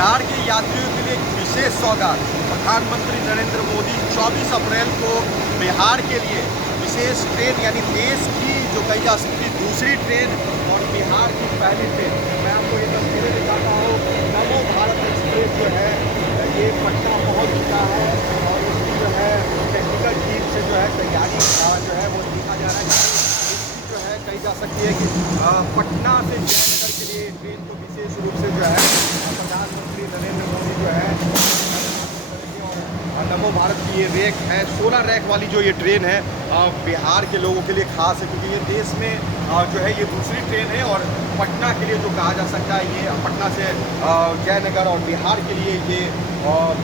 बिहार के यात्रियों के लिए एक विशेष सौगात। प्रधानमंत्री नरेंद्र मोदी 24 अप्रैल को बिहार के लिए विशेष ट्रेन यानी देश की जो कही जा सकती दूसरी ट्रेन और बिहार की पहली ट्रेन, मैं आपको ये तस्वीरें दिखाता हूँ। नमो भारत एक्सप्रेस जो है ये पटना पहुँच चुका है और इसकी जो है टेक्निकल टीम से जो है तैयारी जो है वो देखा जा रहा है। इसकी जो है कही जा सकती है कि पटना से जयनगर के लिए ट्रेन को विशेष रूप से जो है प्रधानमंत्री नरेंद्र मोदी जो है नमो भारत की ये रैक है, 16 रैक वाली जो ये ट्रेन है बिहार के लोगों के लिए खास है, क्योंकि ये देश में जो है ये दूसरी ट्रेन है और पटना के लिए जो कहा जा सकता है ये पटना से जयनगर और बिहार के लिए ये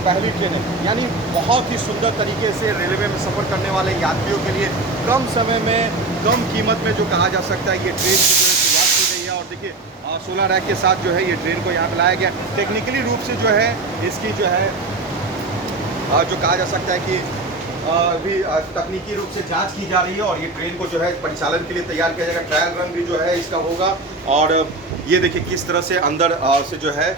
पहली ट्रेन है। यानी बहुत ही सुंदर तरीके से रेलवे में सफ़र करने वाले यात्रियों के लिए कम समय में कम कीमत में जो कहा जा सकता है ये ट्रेन की जो शुरुआत की गई है। और देखिए 16 रैक के साथ जो है ये ट्रेन को यहाँ पर लाया गया। टेक्निकली रूप से जो है इसकी जो है जो कहा जा सकता है कि अभी तकनीकी रूप से जांच की जा रही है और ये ट्रेन को जो है परिचालन के लिए तैयार किया जाएगा। ट्रायल रन भी जो है इसका होगा और ये देखिए किस तरह से अंदर से जो है,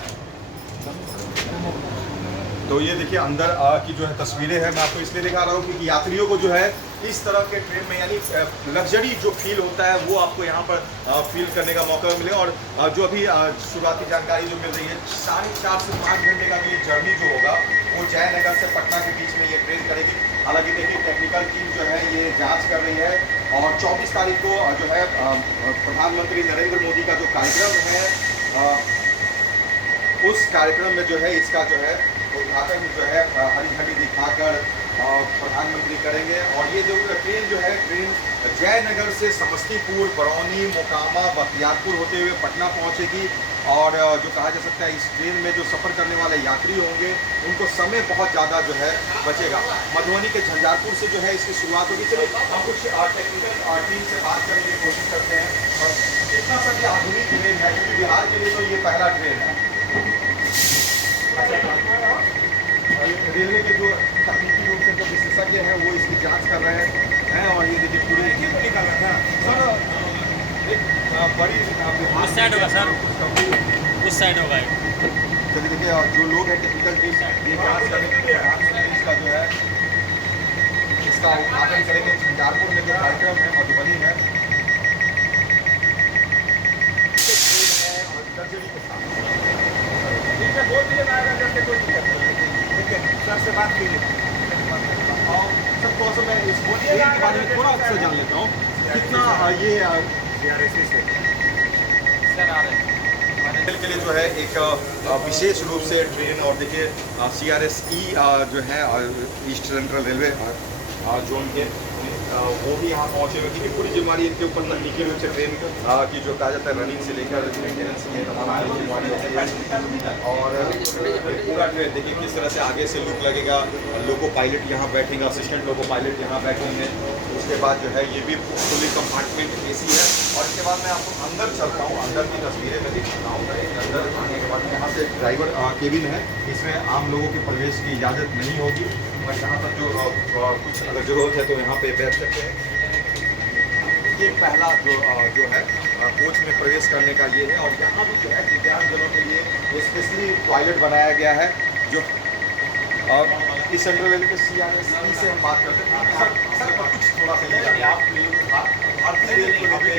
तो ये देखिए अंदर की जो है तस्वीरें हैं। मैं आपको इसलिए दिखा रहा हूँ क्योंकि यात्रियों को जो है इस तरह के ट्रेन में यानी लग्जरी जो फील होता है वो आपको यहाँ पर फील करने का मौका मिलेगा। और जो अभी शुरुआती जानकारी जो मिल रही है 4.5 से 5 घंटे का ये जर्नी जो होगा वो जयनगर से पटना के बीच में ये ट्रेन करेगी। हालांकि देखिए टेक्निकल टीम जो है ये जांच कर रही है और 24 तारीख को जो है प्रधानमंत्री नरेंद्र मोदी का जो कार्यक्रम है उस कार्यक्रम में जो है इसका जो है उद्घाटन जो है हरी झंडी दिखाकर प्रधानमंत्री करेंगे। और ये जो ट्रेन जो है ट्रेन जयनगर से समस्तीपुर, बरौनी, मोकामा, बख्तियारपुर होते हुए पटना पहुंचेगी। और जो कहा जा सकता है इस ट्रेन में जो सफ़र करने वाले यात्री होंगे उनको समय बहुत ज़्यादा जो है बचेगा। मधुबनी के झंझारपुर से जो है इसकी शुरुआत होगी। चलिए हम कुछ टेक्निकल टीम से बात करने की कोशिश करते हैं और कितना सा आधुनिक ट्रेन है, क्योंकि बिहार के लिए तो ये पहला ट्रेन है। रेलवे के जो तकनीकी रूप से जो विशेषज्ञ हैं वो इसकी जांच कर रहे हैं और ये देखिए पूरी निकल रहा है सर। एक बड़ी उस साइड होगा सर, उस साइड होगा। चलिए देखिए जो लोग हैं टेक्निकल टीम ये जांच करने के लिए इसका जो है इसका उद्घाटन करेंगे। झंझारपुर में जो कार्यक्रम है मधुबनी है सर से बात कीजिए और सर थोड़ा सा मैं इस ट्रेन के बारे में थोड़ा सा जान लेता हूँ कितना ये सर आ रहे हैं के लिए जो है एक विशेष रूप से ट्रेन और देखिए CRSE जो है ईस्ट सेंट्रल रेलवे जोन के वो भी यहाँ पहुँचे हुए, क्योंकि पूरी जिम्मेवारी इनके ऊपर तकनीकी रूप से ट्रेन की जो कहा जाता है रनिंग से लेकर मेंटेनेंस की तमाम जिम्मेवारी होती है। और पूरा ट्रेन देखिए किस तरह से आगे से लुक लगेगा, लोको पायलट यहाँ बैठेंगे, असिस्टेंट लोको पायलट यहाँ बैठेंगे। उसके बाद जो है ये भी फुली कंपार्टमेंट AC है। और इसके बाद मैं आपको अंदर चलता हूँ, अंदर की तस्वीरें मैं दिखाता हूँ। अंदर आने के बाद यहाँ से ड्राइवर केबिन है, इसमें आम लोगों के प्रवेश की इजाज़त नहीं होगी और यहाँ पर जो कुछ अगर ज़रूरत है तो यहाँ पे बैठ सकते हैं। ये पहला जो है कोच में प्रवेश करने का ये है। और यहाँ भी जो है दिव्यांगजनों के लिए स्पेशली टॉयलेट बनाया गया है। जो इस सेंट्रल रेलवे के CRSE से हम बात करते हैं सर कुछ थोड़ा सा आप भारतीय रेल को लेकर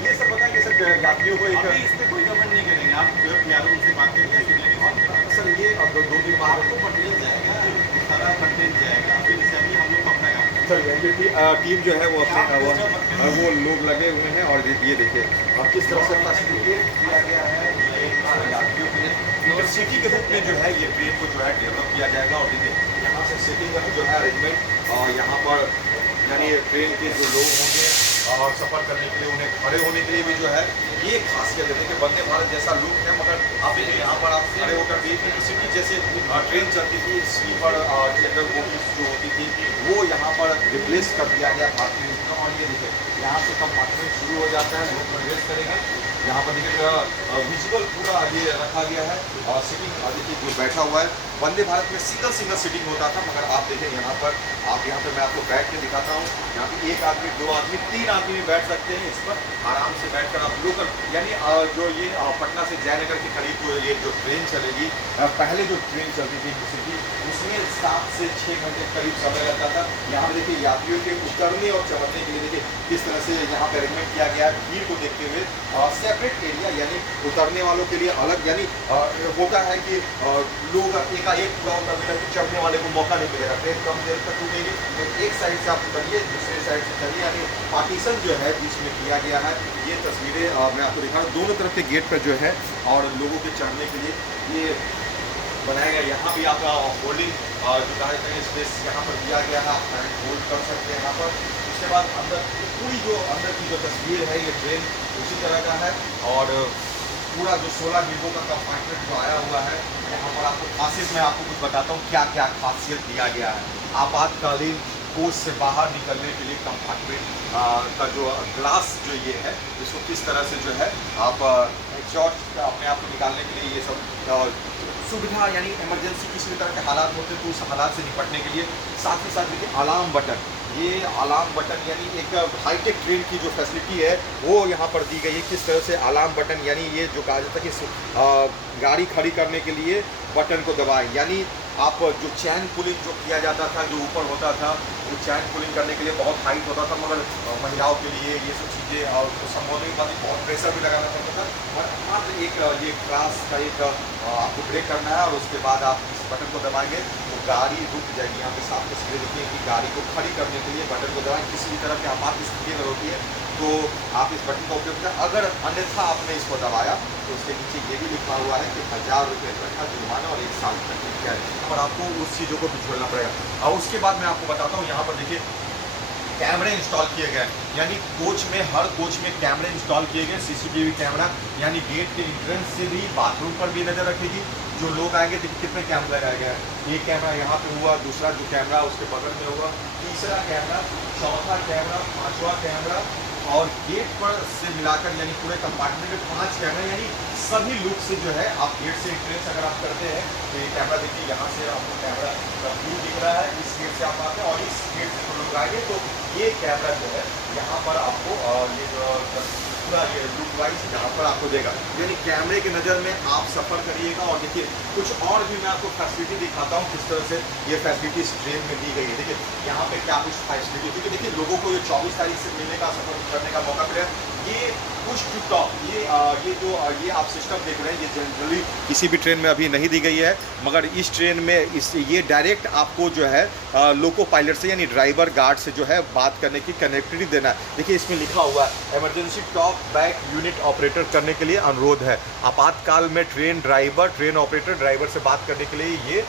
ये सब बताएंगे सर यात्रियों को एक इस पर कोई कमेंट नहीं करेंगे। आप जो यारों से बात करेंगे सर ये अब 2 दिन बाद आपको मटेरियल जाएगा, सारा कंटेंट जाएगा। फिर इसे अभी हम लोग अपना काम सर ये टीम जो है वो अपने वो लोग लगे हुए हैं। और ये देखिए अब किस तरह से फैसिलिटेट किया गया है यात्रियों के लिए। इंटरसिटी के रूप में जो है ये ट्रेन को जो है डेवलप किया जाएगा। और देखिए यहाँ से सिटिंग का जो है अरेंजमेंट और यहाँ पर यानी ट्रेन के जो लोग होंगे और सफ़र करने के लिए उन्हें खड़े होने के लिए भी जो है ये खासियत है कि वंदे भारत जैसा लुक है। मगर आप देखिए यहाँ पर आप खड़े होकर भी इंटरसिटी जैसे ट्रेन चलती थी स्लीपर जनरल बोगीज जो होती थी वो यहाँ पर रिप्लेस कर दिया गया भारतीय। और ये देखिए यहाँ से कंपार्टमेंट शुरू हो जाता है, लोग प्रवेश करेंगे। यहाँ पर देखिए विजुअल पूरा ये रखा गया है और सीटिंग देखिए जो बैठा हुआ है। वंदे भारत में सिंगल सीटिंग होता था, मगर आप देखें यहाँ पर मैं आपको बैठ के दिखाता हूँ। यहाँ पे एक आदमी, दो आदमी, तीन आदमी भी बैठ सकते हैं इस पर आराम से बैठकर। आप लोकल यानी जो ये पटना से जयनगर के करीब जो ट्रेन चलेगी, पहले जो ट्रेन चलती थी इंटरसिटी, उसमें 7 से 6 घंटे करीब समय लगता था। यहाँ पर देखिए यात्रियों के उतरने और चढ़ने के लिए देखिए किस तरह से यहाँ पर अरेंजमेंट किया गया है। भीड़ को देखते हुए सेपरेट एरिया, यानी उतरने वालों के लिए अलग, यानी होता है कि लोग एक फ्लोर पर मिलकर चढ़ने वाले को मौका नहीं मिलेगा, ट्रेन कम देर तक रुकेगी, तो एक साइड से आप उतरिए, दूसरे साइड से चलिए, यानी पार्टीशन जो है बीच में किया गया है। ये तस्वीरें मैं आपको दिखा रहा हूँ। दोनों तरफ के गेट पर जो है और लोगों के चढ़ने के लिए ये बनाया गया। यहाँ भी आपका होल्डिंग जो कहा जाता है स्पेस यहाँ पर दिया गया है, आप पैंट होल्ड कर सकते हैं यहाँ पर। उसके बाद अंदर पूरी जो अंदर की जो तस्वीर है, ये ट्रेन उसी तरह का है और पूरा जो 16 डिब्बों का कंपार्टमेंट जो आया हुआ है, यहाँ पर आपको खासियत मैं आपको कुछ बताता हूँ क्या क्या खासियत दिया गया है। आपातकालीन कोच से बाहर निकलने के लिए कंपार्टमेंट का जो ग्लास जो ये है, इसको किस तरह से जो है आप एग्जॉस्ट अपने आप को निकालने के लिए ये सब सुविधा, यानी इमरजेंसी किसी भी तरह के हालात होते हैं तो उस हालात से निपटने के लिए। साथ ही साथ देखिए अलार्म बटन, ये अलार्म बटन यानी एक हाईटेक ट्रेन की जो फैसिलिटी है वो यहाँ पर दी गई है। किस तरह से अलार्म बटन, यानी ये जो कहा जाता है कि गाड़ी खड़ी करने के लिए बटन को दबाएं, यानी आप जो चैन पुलिंग जो किया जाता था, जो ऊपर होता था, वो चैन पुलिंग करने के लिए बहुत हाइट होता था, मगर महिलाओं के लिए ये सब चीज़ें और संभव नहीं पाती, बहुत प्रेशर भी लगाना पड़ता था। और मात्र एक ये क्रास का एक आपको ब्रेक करना है और उसके बाद आप इस बटन को दबाएंगे तो गाड़ी रुक जाएगी। यहाँ पे साफ तस्वीरें देखिए कि गाड़ी को खड़ी करने के लिए बटन को दबाएं। किसी भी तरह की आपात स्थिति अगर होती है तो आप इस बटन का उपयोग करें। अगर अन्यथा आपने इसको दबाया तो उसके नीचे ये भी लिखा हुआ है कि 1000 रुपये तक का जुर्माना और 1 साल तक की कैद, और आपको उस चीज़ों को भी छोड़ना पड़ेगा। और उसके बाद मैं आपको बताता हूँ, यहाँ पर देखिए कैमरे इंस्टॉल किए गए, यानी कोच में, हर कोच में कैमरे इंस्टॉल किए गए, सीसीटीवी कैमरा, यानी गेट के एंट्रेंस से भी बाथरूम पर भी नज़र रखेगी। जो लोग आएंगे देखिए कितने कैमरा लगाया गया है। एक कैमरा यहाँ पे हुआ, दूसरा जो कैमरा उसके बगल में होगा, तीसरा कैमरा, चौथा कैमरा, पांचवा कैमरा, और गेट पर से मिलाकर यानी पूरे कंपार्टमेंट में 5 कैमरा, यानी सभी लुक से जो है आप गेट से एंट्रेंस अगर आप करते हैं तो ये कैमरा देखिए, यहाँ से आपको कैमरा का व्यू दिख रहा है, इस गेट से आप आते हैं और इस गेट से लोग आएंगे तो ये कैमरा जो है यहाँ पर आपको ये जो पूरा ये लुक वाइज यहाँ पर आपको देगा, यानी कैमरे की नज़र में आप सफ़र करिएगा। और देखिए कुछ और भी मैं आपको फैसिलिटी दिखाता हूँ किस तरह से ये फैसिलिटी इस ट्रेन में दी गई है। देखिए यहाँ पे क्या कुछ फैसिलिटी, क्योंकि देखिए लोगों को ये 24 तारीख से मिलने का, सफ़र करने का मौका मिले। ये पुश टू टॉप, ये आप सिस्टम देख रहे हैं, ये जनरली किसी भी ट्रेन में अभी नहीं दी गई है, मगर इस ट्रेन में ये डायरेक्ट आपको जो है लोको पायलट से यानी ड्राइवर गार्ड से जो है बात करने की कनेक्टिविटी देना है। देखिए इसमें लिखा हुआ है emergency talk back unit operator करने के लिए अनुरोध है। आपातकाल में train driver, train operator driver से बात करने के लिए ये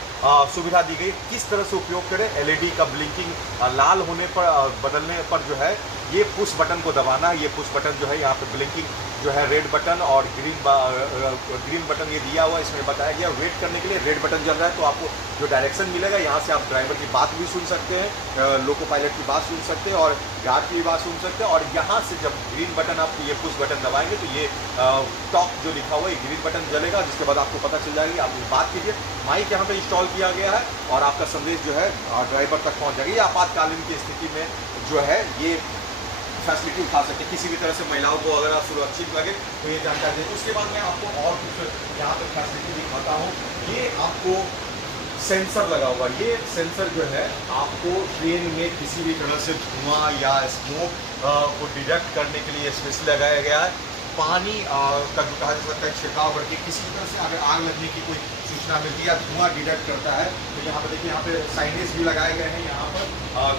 सुविधा दी गई। किस तरह से उपयोग करें, एलईडी का ब्लिंकिंग लाल होने पर बदलने पर जो है ये पुश बटन को दबाना है। ये पुश बटन जो है यहाँ पे ब्लिंकिंग जो है रेड बटन और ग्रीन बटन ये दिया हुआ है। इसमें बताया गया वेट करने के लिए रेड बटन जल रहा है तो आपको जो डायरेक्शन मिलेगा यहाँ से आप ड्राइवर की बात भी सुन सकते हैं, लोको पायलट की बात सुन सकते हैं और गार्ड की भी बात सुन सकते हैं। और यहाँ से जब ग्रीन बटन आप ये पुश बटन दबाएंगे तो ये टॉक जो लिखा हुआ है ग्रीन बटन जलेगा, जिसके बाद आपको पता चल जाएगी, आप बात कीजिए। माइक यहाँ पे इंस्टॉल किया गया है और आपका संदेश जो है ड्राइवर तक पहुँच जाएगा। ये आपातकालीन की स्थिति में जो है ये फैसिलिटी उठा सकते हैं, किसी भी तरह से महिलाओं को अगर आप सुरक्षित लगे तो ये जानकारी दें। उसके बाद मैं आपको और कुछ यहाँ पे फैसिलिटी दिखाता हूँ। ये आपको सेंसर लगा हुआ, ये सेंसर जो है आपको ट्रेन में किसी भी तरह से धुआं या स्मोक को डिटेक्ट करने के लिए स्पेशली लगाया गया है। पानी का जो कहा जा सकता है छिड़काव करके किसी भी तरह से अगर आग लगने की कोई सूचना मिलती है या धुआं डिटेक्ट करता है तो यहाँ पर देखिए, यहाँ पे साइनेज भी लगाए गए हैं। यहाँ पर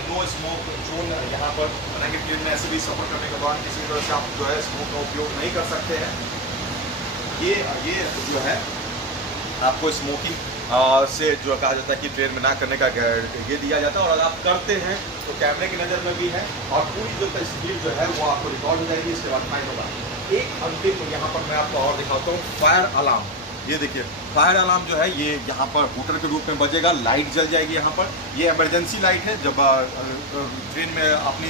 नो स्मोक जोन यहाँ पर बनाएंगे। ट्रेन में ऐसे भी सफ़र करने के दौरान किसी भी तरह से आप जो है स्मोक का उपयोग नहीं कर सकते हैं। ये जो है आपको स्मोकिंग से जो कहा जाता है कि ट्रेन में ना करने का ये दिया जाता है, और अगर आप करते हैं तो कैमरे की नज़र में भी है और पूरी जो तस्वीर जो है वो आपको रिकॉर्ड हो जाएगी। इसके बाद फाइन होगा। एक अंतिम यहाँ पर मैं आपको और दिखाता हूँ फायर अलार्म। ये देखिए फायर अलार्म जो है ये यहाँ पर हूटर के रूप में बजेगा, लाइट जल जाएगी यहाँ पर। ये इमरजेंसी लाइट है, जब ट्रेन में अपनी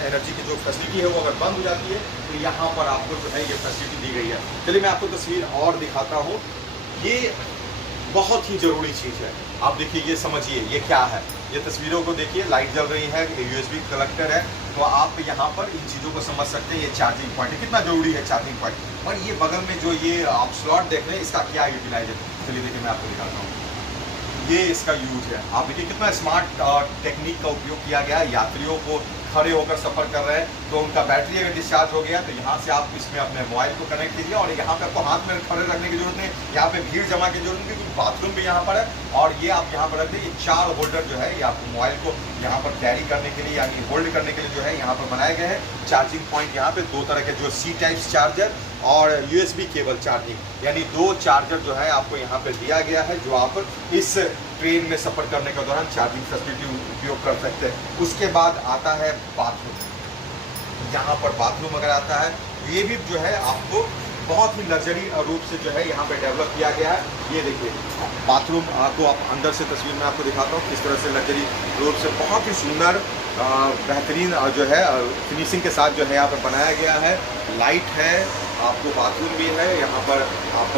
एनर्जी की जो फैसिलिटी है वो अगर बंद हो जाती है तो यहाँ पर आपको जो है ये फैसिलिटी दी गई है। चलिए मैं आपको तस्वीर और दिखाता हूँ। ये बहुत ही ज़रूरी चीज़ है, आप देखिए, ये समझिए ये क्या है। ये तस्वीरों को देखिए, लाइट जल रही है, USB कलेक्टर है, तो आप यहाँ पर इन चीज़ों को समझ सकते हैं। ये चार्जिंग पॉइंट है, कितना ज़रूरी है चार्जिंग पॉइंट। और ये बगल में जो ये आप स्लॉट देख रहे हैं, इसका क्या यूटिलाइज है, चलिए देखिए मैं आपको दिखाता हूँ। ये इसका यूज है, आप देखिए कितना स्मार्ट टेक्निक का उपयोग किया गया है। यात्रियों को खड़े होकर सफ़र कर रहे हैं तो उनका बैटरी अगर डिस्चार्ज हो गया तो यहाँ से आप इसमें अपने मोबाइल को कनेक्ट कीजिए, और यहाँ पे आपको हाथ में खड़े रखने की जरूरत नहीं, यहाँ पे भीड़ जमा की जरूरत नहीं, क्योंकि बाथरूम भी यहाँ पर है। और ये आप यहाँ पर रखते हैं, ये 4 होल्डर जो है ये आपको मोबाइल को यहाँ पर कैरी करने के लिए यानी होल्ड करने के लिए जो है यहाँ पर बनाए गए हैं। चार्जिंग पॉइंट यहाँ पे 2 तरह के जो C टाइप्स चार्जर और USB केबल चार्जिंग, यानी 2 चार्जर जो है आपको यहाँ पे दिया गया है, जो आप इस ट्रेन में सफ़र करने के दौरान चार्जिंग फैसिलिटी उपयोग कर सकते हैं। उसके बाद आता है बाथरूम। यहाँ पर बाथरूम अगर आता है, ये भी जो है आपको बहुत ही लग्जरी रूप से जो है यहाँ पे डेवलप किया गया है। ये देखिए बाथरूम को आप अंदर से तस्वीर में आपको दिखाता हूँ किस तरह से लग्जरी रूप से बहुत ही सुंदर बेहतरीन जो है फिनिशिंग के साथ जो है यहाँ पर बनाया गया है। लाइट है, आपको बाथरूम भी है, यहाँ पर आप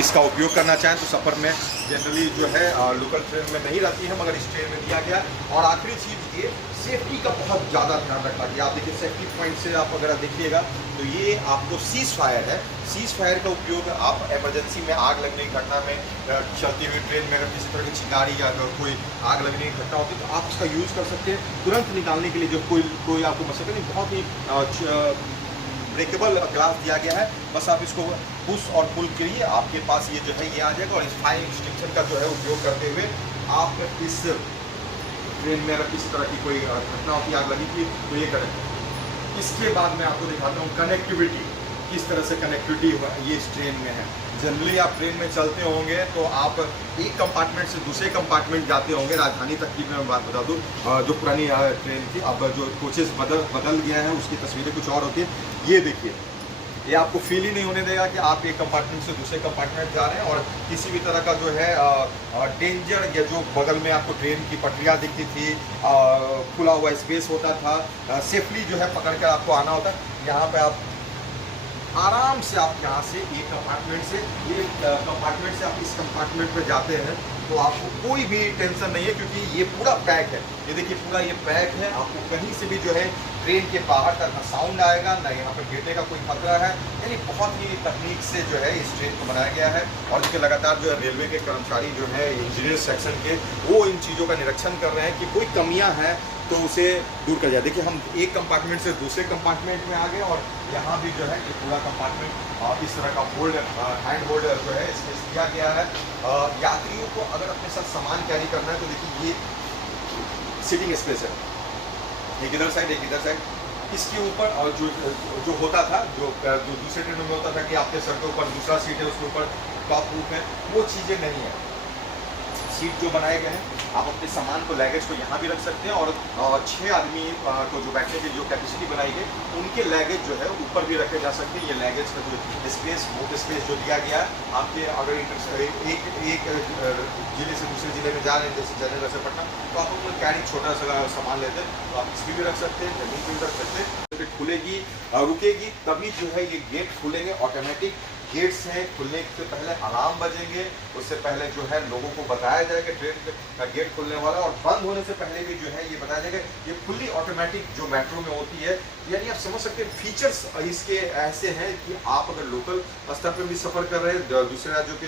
इसका उपयोग करना चाहें तो सफ़र में जनरली जो है लोकल ट्रेन में नहीं रहती है, मगर इस ट्रेन में दिया गया। और आखिरी चीज़ ये सेफ्टी का बहुत ज़्यादा ध्यान रखा गया। आप देखिए सेफ्टी पॉइंट से आप अगर देखिएगा तो ये आपको सीज फायर है। सीज फायर का उपयोग आप इमरजेंसी में आग लगने की घटना में, चलती हुई ट्रेन में अगर किसी तरह की चिंगारी या अगर कोई आग लगने की घटना होती है तो आप इसका यूज़ कर सकते हैं तुरंत निकालने के लिए। जो कोई आपको मसला नहीं, बहुत ही ब्रेकेबल ग्लास दिया गया है, बस आप इसको पुश और पुल करिए, आपके पास ये जो है ये आ जाएगा। और इस फायर एक्सटिंक्शन का जो है उपयोग करते हुए आप इस ट्रेन में अगर किसी तरह की कोई घटना होती, आग लगी थी तो ये करें। इसके बाद मैं आपको दिखाता हूँ कनेक्टिविटी, किस तरह से कनेक्टिविटी ये इस ट्रेन में है। जनरली आप ट्रेन में चलते होंगे तो आप एक कंपार्टमेंट से दूसरे कंपार्टमेंट जाते होंगे। राजधानी तक की मैं बात बता दूँ, जो पुरानी ट्रेन थी, अब जो कोचेस बदल गया है उसकी तस्वीरें कुछ और होती है। ये देखिए, ये आपको फील ही नहीं होने देगा कि आप एक कंपार्टमेंट से दूसरे कंपार्टमेंट जा रहे हैं, और किसी भी तरह का जो है डेंजर या जो बगल में आपको ट्रेन की पटरियाँ दिखती थी, खुला हुआ स्पेस होता था, सेफली जो है पकड़ कर आपको आना होता है। यहाँ पे आप आराम से आप यहाँ से एक कंपार्टमेंट से आप इस कंपार्टमेंट में जाते हैं तो आपको कोई भी टेंशन नहीं है, क्योंकि ये पूरा पैक है। ये देखिए पूरा ये पैक है, आपको कहीं से भी जो है ट्रेन के बाहर तक ना साउंड आएगा, ना यहाँ पर गिरने का कोई खतरा है। यानी बहुत ही तकनीक से जो है इस ट्रेन को बनाया गया है। और इसके लगातार जो है रेलवे के कर्मचारी जो है इंजीनियर सेक्शन के, वो इन चीज़ों का निरीक्षण कर रहे हैं कि कोई कमियाँ हैं तो उसे दूर कर जाए। देखिए हम एक कंपार्टमेंट से दूसरे कंपार्टमेंट में आ गए, और यहाँ भी जो है ये पूरा कंपार्टमेंट इस तरह का होल्ड हैंड होल्ड जो है स्पेस दिया गया है। यात्रियों को अगर अपने साथ सामान कैरी करना है तो देखिए ये सिटिंग स्पेस है, एक इधर साइड एक इधर साइड। इसके ऊपर और जो होता था, जो दूसरे ट्रेनों में होता था कि आपके सर के ऊपर दूसरा सीट है, उसके ऊपर टॉप रूफ है, वो चीज़ें नहीं है। सीट जो बनाए गए हैं, आप अपने सामान को, लगेज को यहाँ भी रख सकते हैं, और 6 आदमी को जो बैठने की जो कैपेसिटी बनाई गई, उनके लगेज जो है ऊपर भी रखे जा सकते हैं। ये लगेज का जो स्पेस, बूथ स्पेस जो दिया गया है, आपके अगर एक जिले से दूसरे जिले में जा रहे हैं, जैसे जनरल से पटना, तो आप अपना कैरी छोटा सा सामान लेते हैं तो आप इसकी भी रख सकते हैं, जमीन पर भी रख सकते हैं। खुलेगी रुकेगी तभी जो है ये गेट खुलेंगे। ऑटोमेटिक गेट्स हैं, खुलने से पहले अलार्म बजेंगे, उससे पहले जो है लोगों को बताया जाएगा ट्रेन का गेट खुलने वाला, और बंद होने से पहले भी जो है ये बताया जाएगा। ये फुल्ली ऑटोमेटिक जो मेट्रो में होती है, यानी आप समझ सकते हैं फीचर्स इसके ऐसे हैं कि आप अगर लोकल स्तर पर भी सफ़र कर रहे हैं, दूसरे राज्यों के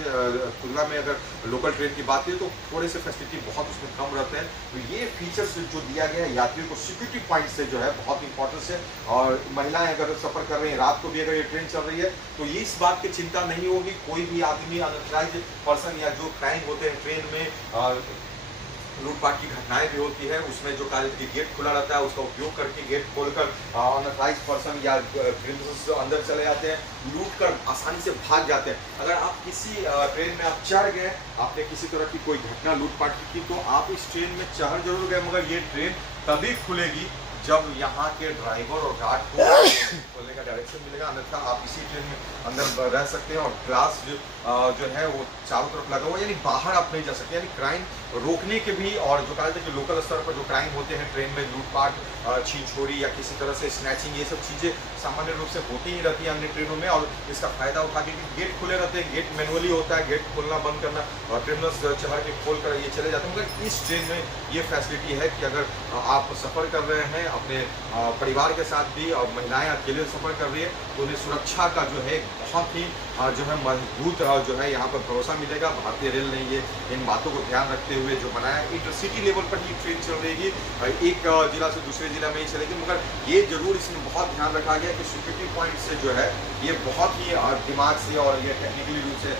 तुलना में अगर लोकल ट्रेन की बात करें तो थोड़े से फैसिलिटी बहुत उसमें कम रहते हैं। तो ये फीचर्स जो दिया गया है यात्रियों को सिक्योरिटी पॉइंट से जो है बहुत इंपॉर्टेंस है। और महिलाएं अगर सफ़र कर रही हैं, रात को भी अगर ये ट्रेन चल रही है तो ये इस बात की चिंता नहीं होगी। कोई भी आदमी, अनऑथराइज्ड पर्सन या जो क्राइम होते हैं ट्रेन में, लूटपाट की घटनाएं भी होती है, उसमें जो कार्य गेट खुला रहता है उसका उपयोग करके गेट खोलकर अनऑथराइज्ड पर्सन या क्रिमिनल्स जो अंदर चले जाते हैं, लूट कर आसानी से भाग जाते हैं। अगर आप किसी ट्रेन में आप चढ़ गए, आपने किसी तरह की कोई घटना लूटपाट की, तो आप इस ट्रेन में चढ़ जरूर गए, मगर ये ट्रेन तभी खुलेगी जब यहाँ के ड्राइवर और गार्ड को खोलने का डायरेक्शन मिलेगा, अन्यथा आप इसी ट्रेन में अंदर रह सकते हैं। और ग्लास जो है वो चारों तरफ लगा हुआ, यानी बाहर आप नहीं जा सकते। यानी क्राइम रोकने के भी, और जो कहा जाता है कि लोकल स्तर पर जो क्राइम होते हैं ट्रेन में, लूटपाट, छीन छोड़ी या किसी तरह से स्नैचिंग, ये सब चीज़ें सामान्य रूप से होती ही रहती है अन्य ट्रेनों में। और इसका फायदा उठा के गेट खुले रहते हैं, गेट मैनुअली होता है, गेट खोलना बंद करना और टर्मिनल्स चढ़ के खोल कर ये चले जाते हैं। मगर इस ट्रेन में ये फैसिलिटी है कि अगर आप सफ़र कर रहे हैं अपने परिवार के साथ भी, और महिलाएं अकेले सफ़र कर रही है, तो उन्हें सुरक्षा का जो है बहुत ही जो है मजबूत जो है यहाँ पर भरोसा मिलेगा। भारतीय रेल ने ये इन बातों को ध्यान रखते हुए जो बनाया, इंटरसिटी लेवल पर ये ट्रेन चल रहेगी, एक जिला से दूसरे जिला में ही चलेगी। मगर ये जरूर इसमें बहुत ध्यान रखा गया कि सिक्योरिटी पॉइंट से जो है ये बहुत ही दिमाग से और ये टेक्निकली रूप से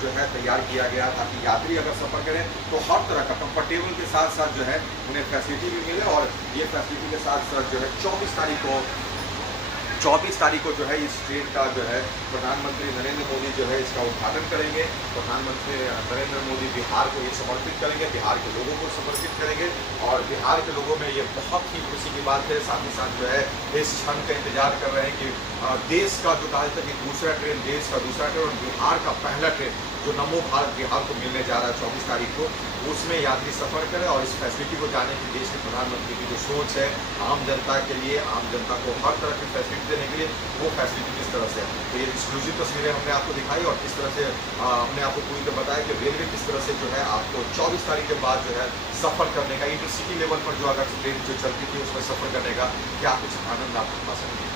जो है तैयार किया गया, ताकि यात्री अगर सफ़र करें तो हर तरह का कंफर्टेबल के साथ साथ जो है उन्हें फैसिलिटी भी मिले। और ये फैसिलिटी के साथ साथ जो है 24 तारीख को जो है इस ट्रेन का जो है प्रधानमंत्री नरेंद्र मोदी जो है इसका उद्घाटन करेंगे। प्रधानमंत्री नरेंद्र मोदी बिहार को ये समर्पित करेंगे, बिहार के लोगों को समर्पित करेंगे। और बिहार के लोगों में ये बहुत ही खुशी की बात है। साथ ही साथ जो है इस क्षण का इंतजार कर रहे हैं कि देश का जो कहा जाता है कि दूसरा ट्रेन, देश का दूसरा ट्रेन और बिहार का पहला ट्रेन जो नमो भारत बिहार को मिलने जा रहा है 24 तारीख को, उसमें यात्री सफ़र करें। और इस फैसिलिटी को जाने की देश के प्रधानमंत्री की जो सोच है आम जनता के लिए, आम जनता को हर तरह की फैसिलिटी देने के लिए, वो फैसिलिटी किस तरह से है। तो ये एक्सक्लूसिव तस्वीरें हमने आपको दिखाई और किस तरह से हमने आपको पूरी तरह बताया कि रेलवे किस तरह से जो है आपको 24 तारीख के बाद जो है सफ़र करने का, इंटरसिटी लेवल पर जो अगर ट्रेन जो चलती थी उसमें सफ़र करने का क्या कुछ आनंद आप पा सकते हैं।